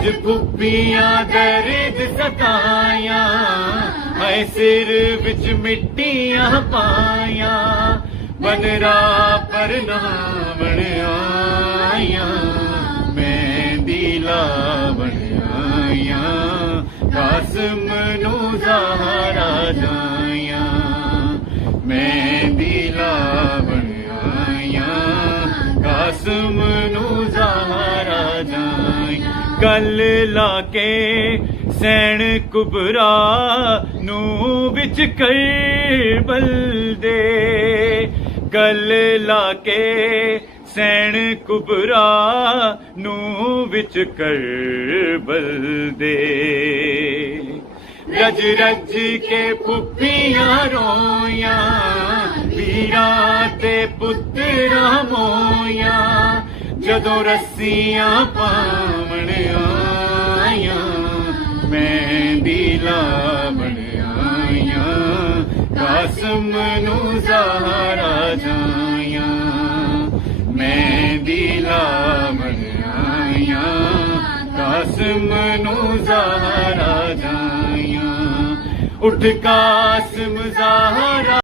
अज फुफियां दर्द सताया है सिर विच मिट्टियां पाया बनरा पर नावण आया मेहंदी लावण आया कासिम नू ज़हरा जाया मेहंदी लावण आया कासिम नू ज़हरा जाया गल लाके सैन कुबरा नू विच करबल दे गल लाके सैन कुबरा नू विच करबल दे रज रज के फुफियां रोया वीरा ते पुत्रा मोया जदों रस्सियां पावण आया मेहंदी लावण आया कासिम नू ज़हरा जाया मेहंदी लावण आया कासिम नू ज़हरा जाया उठ कासिम ज़हरा